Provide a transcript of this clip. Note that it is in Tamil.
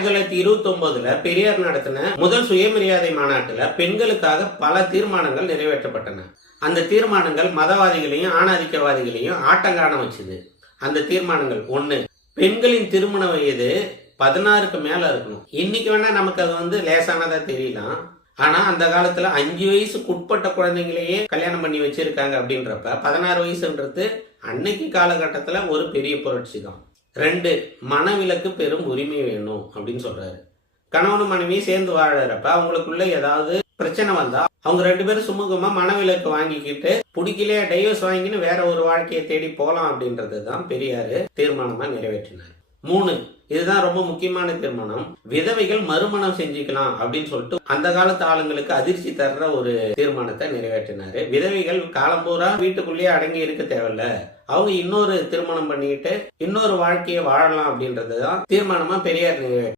1929 பெரியார் நடத்தின முதல் சுயமரியாதை மாநாட்டுல பெண்களுக்காக பல தீர்மானங்கள் நிறைவேற்றப்பட்டன. அந்த தீர்மானங்கள் மதவாதிகளையும் ஆணாதிக்கவாதிகளையும் ஆட்டங்காண வச்சுது. அந்த தீர்மானங்கள்: 1, பெண்களின் திருமண வயது 16க்கு மேல இருக்கணும். இன்னைக்கு வேணா நமக்கு அது லேசானதா தெரியலாம். ஆனா அந்த காலத்துல 5 வயசுக்கு உட்பட்ட குழந்தைங்களையே கல்யாணம் பண்ணி வச்சிருக்காங்க. அப்படின்றப்ப 16 வயசுன்றது அன்னைக்கு காலகட்டத்துல ஒரு பெரிய புரட்சி தான். 2, மனவிலக்கு பெரும் உரிமை வேணும் அப்படின்னு சொல்றாரு. கணவனும் மனைவியும் சேர்ந்து வாழறப்ப அவங்களுக்குள்ள ஏதாவது பிரச்சனை வந்தா அவங்க 2 பேரும் சுமூகமா மனவிலக்கு வாங்கிக்கிட்டு பிடிக்கலையா டைவர்ஸ் வாங்கின்னு வேற ஒரு வாழ்க்கையை தேடி போலாம் அப்படின்றது தான் பெரியாரு தீர்மானமா நிறைவேற்றினார். 3, இதுதான் ரொம்ப முக்கியமான தீர்மானம். விதவைகள் மறுமணம் செஞ்சுக்கலாம் அப்படின்னு சொல்லிட்டு அந்த காலத்து ஆளுங்களுக்கு அதிர்ச்சி தர்ற ஒரு தீர்மானத்தை நிறைவேற்றினாரு. விதவைகள் காலம் பூரா வீட்டுக்குள்ளேயே அடங்கி இருக்க தேவையில்ல, அவங்க இன்னொரு திருமணம் பண்ணிக்கிட்டு இன்னொரு வாழ்க்கையை வாழலாம் அப்படின்றதுதான் தீர்மானமா பெரியார் நிறைவேற்ற